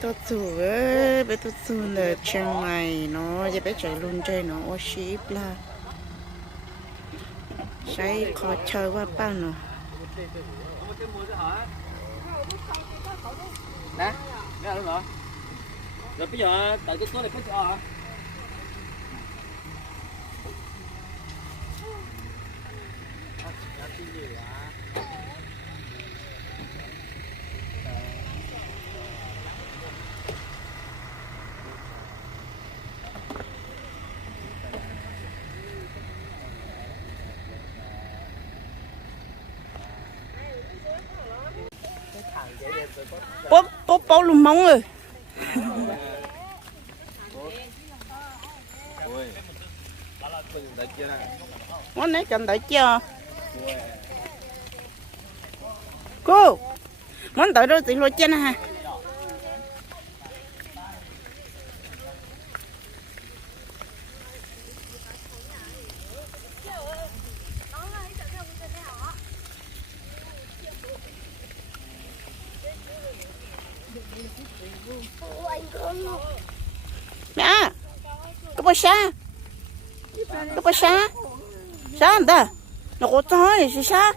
tốt chủ ơi bé tốt chủ là Chiang Mai nóจะไปchạy luôn chơi nó ô ship là sai khó chơi qua bao nó nè nghe được rồi rồi bây giờ đợi cái số này có cho hả bố luôn mong rồi món này cần đợi chưa cô món đợi đâu thì lo chân ha mẹ có bao xa có bao xa xa anh ta nó có thôi thì xa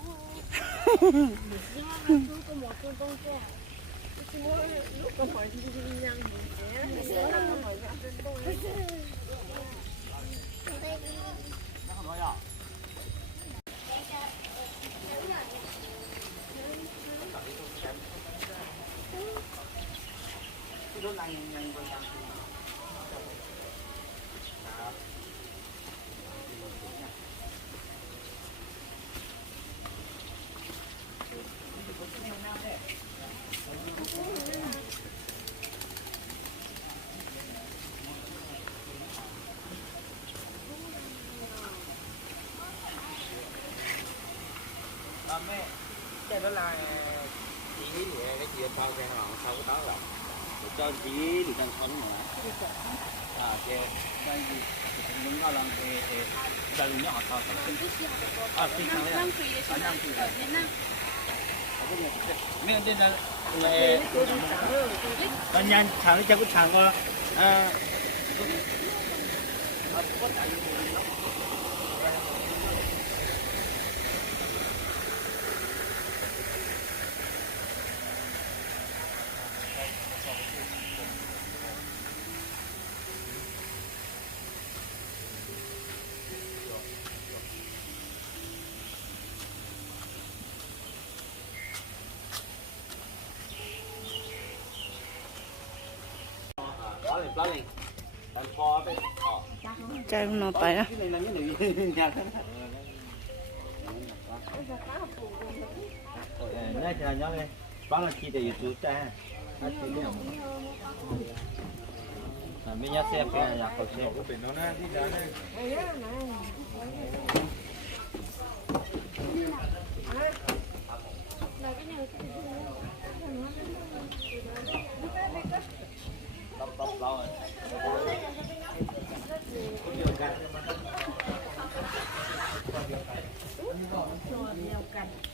mẹ cái đó là chỉ thì cái gì bao cái họ sau cái đó rồi để cho chỉ được đang sống nữa cái gì đúng là làm về từ nhỏ họ tập sinh sinh sang đấy ở Nam Phi mấy anh tên là nhanh chẳng đi cho cái chẳng có chơi nó phải đó nãy giờ nhớ đi bán là chi để chú cha mình nhớ xem cái nhà cầu xem có phải nó na đi ra này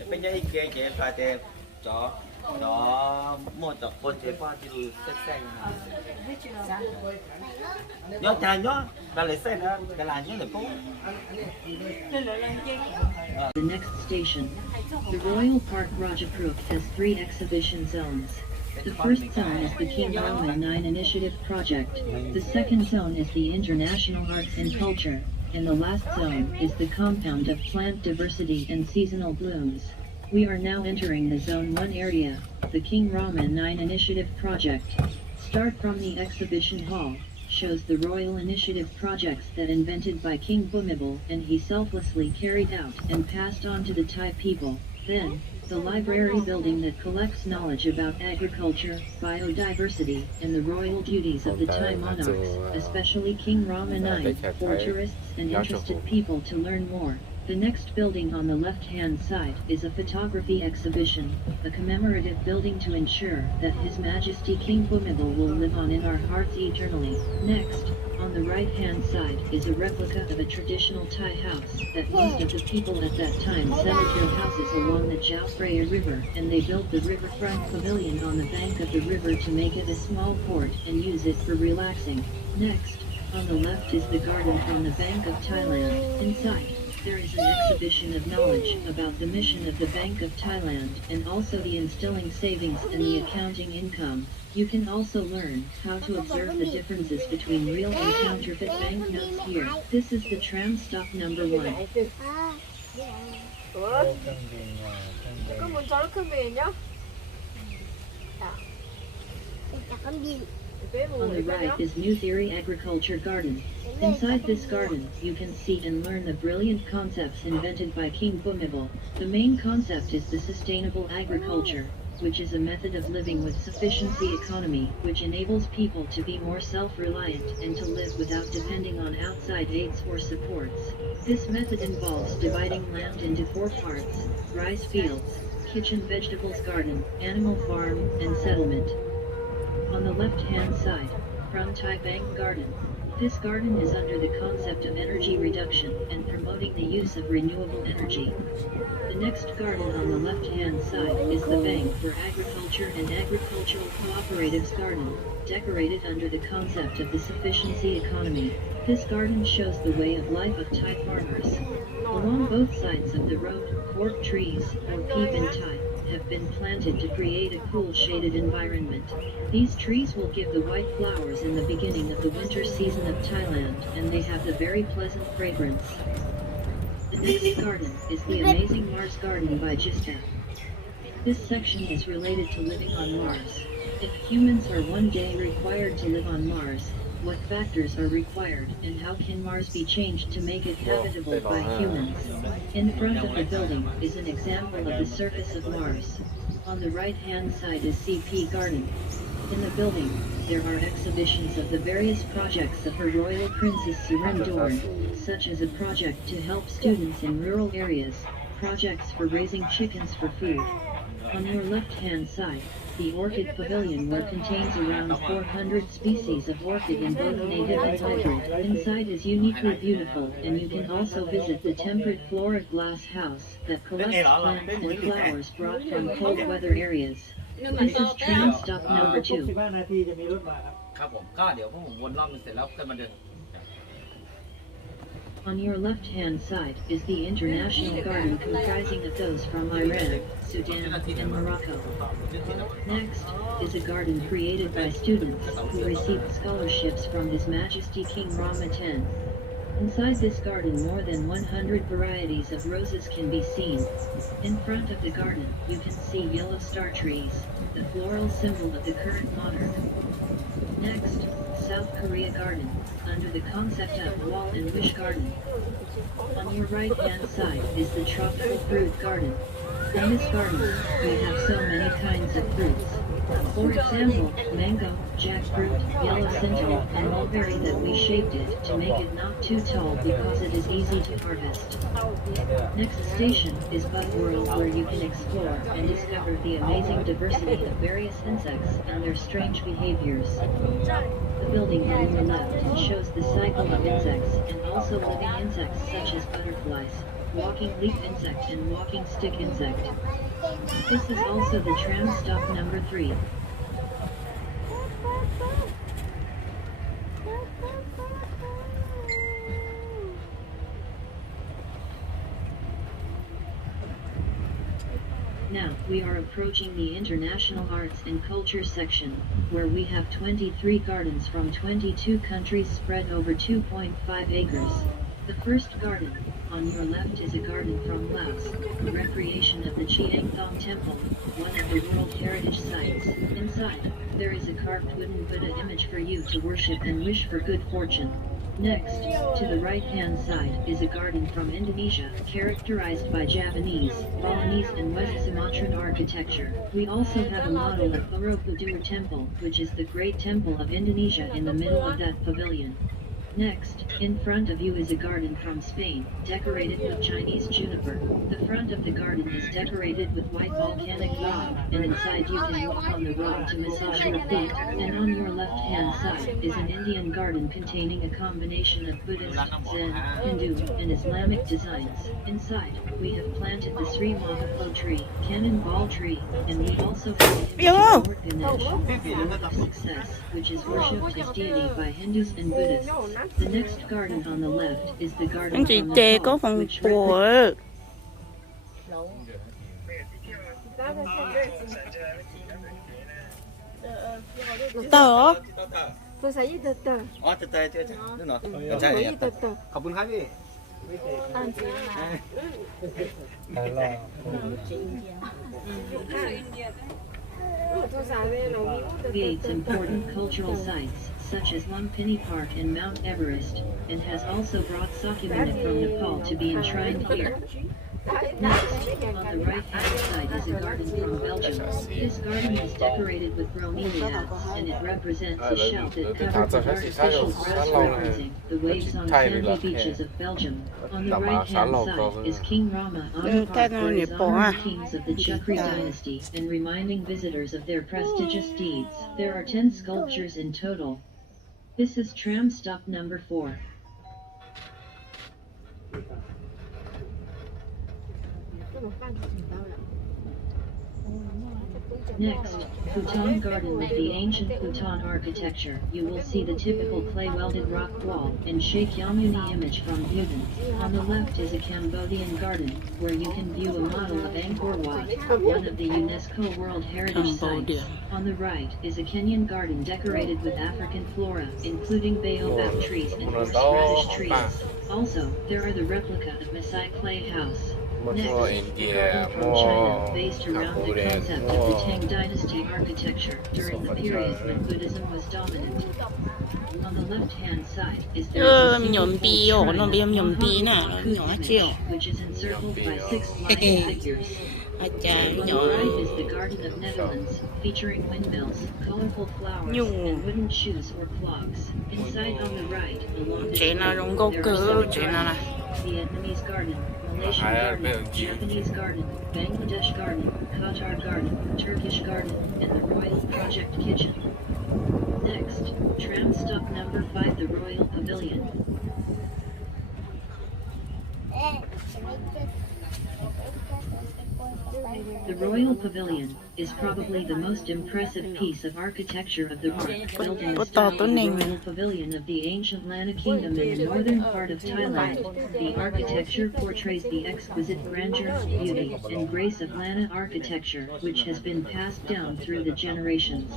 bây giờ cái chế phải để cho nó một tập con chế qua thì sẽ nhớ chả nhớ ta lấy xe nữa cái là nhớ được không The next station, the Royal Park Rajaput has 3 exhibition zones. The first zone is the King Rama 9 Initiative Project, the second zone is the International Arts and Culture, and the last zone is the compound of plant diversity and seasonal blooms. We are now entering the Zone 1 area, the King Rama 9 Initiative Project. Start from the exhibition hall, shows the royal initiative projects that invented by King Bhumibol and he selflessly carried out and passed on to the Thai people. Then, the library building that collects knowledge about agriculture, biodiversity, and the royal duties of the Thai monarchs, especially King Rama IX, for tourists and interested people to learn more. The next building on the left-hand side is a photography exhibition, a commemorative building to ensure that His Majesty King Bhumibol will live on in our hearts eternally. Next, on the right-hand side is a replica of a traditional Thai house that most of the people at that time settled their houses along the Chao Phraya River, and they built the riverfront pavilion on the bank of the river to make it a small port and use it for relaxing. Next, on the left is the garden on the Bank of Thailand. Inside, there is an exhibition of knowledge about the mission of the Bank of Thailand and also the instilling savings and the accounting income. You can also learn how to observe the differences between real and counterfeit banknotes here. This is the tram stop number 1. Có muốn cho nó cơm về nhá. On the right is New Theory Agriculture Garden. Inside this garden, you can see and learn the brilliant concepts invented by King Bhumibol. The main concept is the sustainable agriculture, which is a method of living with sufficiency economy, which enables people to be more self-reliant and to live without depending on outside aids or supports. This method involves dividing land into 4 parts: rice fields, kitchen vegetables garden, animal farm, and settlement. On the left-hand side, from Thai Bank Garden. This garden is under the concept of energy reduction and promoting the use of renewable energy. The next garden on the left-hand side is the Bank for Agriculture and Agricultural Cooperatives Garden, decorated under the concept of the sufficiency economy. This garden shows the way of life of Thai farmers. Along both sides of the road, cork trees, or peep in Thai, have been planted to create a cool shaded environment. These trees will give the white flowers in the beginning of the winter season of Thailand, and they have the very pleasant fragrance. The next garden is the amazing Mars Garden by Gista. This section is related to living on Mars. If humans are one day required to live on Mars, what factors are required, and how can Mars be changed to make it habitable by humans? In front of the building is an example of the surface of Mars. On the right-hand side is CP Garden. In the building, there are exhibitions of the various projects of Her Royal Princess Surendorn, such as a project to help students in rural areas, projects for raising chickens for food. On your left-hand side, the Orchid Pavilion, where contains around 400 species of orchid in both native and hybrid. Inside is uniquely beautiful, and you can also visit the temperate flora glass house that collects plants and flowers brought from cold weather areas. This is tram stop number 2. 15 นาทีจะมีรถมาครับ ครับผมก็เดี๋ยวพวกผมวนรอบนึงเสร็จแล้วขึ้นมาเดิน On your left-hand side is the international garden comprising of those from Iran, Sudan, and Morocco. Next is a garden created by students who received scholarships from His Majesty King Rama X. Inside this garden more than 100 varieties of roses can be seen. In front of the garden, you can see yellow star trees, the floral symbol of the current monarch. Next, South Korea Garden, under the concept of Wall and Wish Garden. On your right-hand side is the Tropical Fruit Garden. In this garden, we have so many kinds of fruits. For example, mango, jackfruit, yellow centaury, and mulberry that we shaped it to make it not too tall because it is easy to harvest. Next station is Bud World, where you can explore and discover the amazing diversity of various insects and their strange behaviors. The building on your left shows the cycle of insects and also living insects such as butterflies, walking leaf insect and walking stick insect. This is also the tram stop number 3. Now, we are approaching the International Arts and Culture section, where we have 23 gardens from 22 countries spread over 2.5 acres. The first garden, on your left, is a garden from Laos, a recreation of the Chiang Thong Temple, one of the World Heritage Sites. Inside, there is a carved wooden Buddha image for you to worship and wish for good fortune. Next, to the right-hand side, is a garden from Indonesia, characterized by Javanese, Balinese and West Sumatran architecture. We also have a model of Borobudur Temple, which is the great temple of Indonesia in the middle of that pavilion. Next, in front of you is a garden from Spain, decorated with Chinese juniper. The front of the garden is decorated with white volcanic rock, and inside you can walk on the rock to massage your feet. And on your left-hand side is an Indian garden containing a combination of Buddhist, Zen, Hindu, and Islamic designs. Inside, we have planted the Sri Mahaplo tree, cannonball tree, and we also have Yo! Lord Ganesh, Lord of Success, which is worshipped as deity by Hindus and Buddhists. The next garden on the left is the garden Anh chị from chè the có hall, phần which của tờ Tôi thấy từ từ. อ๋อเตยๆๆนั่นเหรอใช่ từ từ. ขอบคุณครับพี่ creates important cultural sites, such as Lumpini Park and Mount Everest, and has also brought Sakyamuni from Nepal to be enshrined here. Next, on the right-hand side is a garden from Belgium. This garden is decorated with bromeliads, and it represents a shell that covered with artificial grass referencing the waves on sandy beaches of Belgium. On the right-hand side is King Rama on a park where is honoring kings of the Chakri dynasty and reminding visitors of their prestigious deeds. There are 10 sculptures in total. This is tram stop number 4. Next, Bhutan Garden with the ancient Bhutan architecture. You will see the typical clay-welded rock wall and Shakyamuni image from Bhutan. On the left is a Cambodian garden, where you can view a model of Angkor Wat, one of the UNESCO World Heritage Sites. On the right is a Kenyan garden decorated with African flora, including baobab trees and horseradish trees. Also, there are the replica of Maasai clay house. Next, a garden from China, based around the concept of the Tang Dynasty architecture during the period when Buddhism was dominant. On the left-hand side is the nhộm bia, nó bia nhộm bia nè, nó nhỏ chiều. which is encircled by 6 lion figures. À cha, On the nhỏ. right is the Garden of Netherlands, featuring windmills, colorful flowers, and wooden shoes or clogs. Inside on the right, along the Chị nào street, cũng có there are cửa, several chị nào nè. gardens: Vietnamese garden, Malaysian garden, Japanese garden, Bangladesh garden, Qatar garden, Turkish garden, and the Royal Project Kitchen. Next, tram stop number 5, the Royal Pavilion. The Royal Pavilion is probably the most impressive piece of architecture of the park, built in the style of the Royal Pavilion of the ancient Lana Kingdom in the northern part of Thailand. The architecture portrays the exquisite grandeur, beauty, and grace of Lana architecture, which has been passed down through the generations.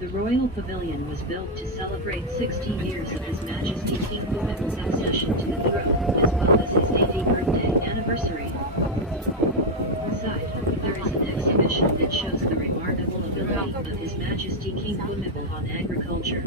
The Royal Pavilion was built to celebrate 60 years of His Majesty King Bhumibol's accession to the throne, as well as his 80th birthday anniversary. Inside, there is an exhibition that shows the remarkable ability of His Majesty King Bhumibol on agriculture.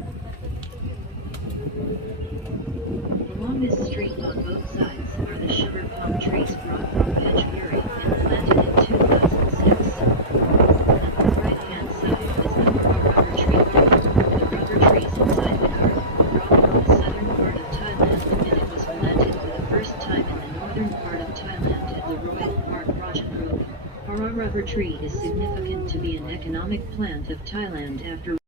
Along this street on both sides are the sugar palm trees brought from Phetchaburi and planted in 2006. On the right-hand side is the rubber tree farm. The rubber trees inside the garden were brought from the southern part of Thailand, and it was planted for the first time in the northern part of Thailand at the Royal Park Rajapur. Para rubber tree is significant to be an economic plant of Thailand after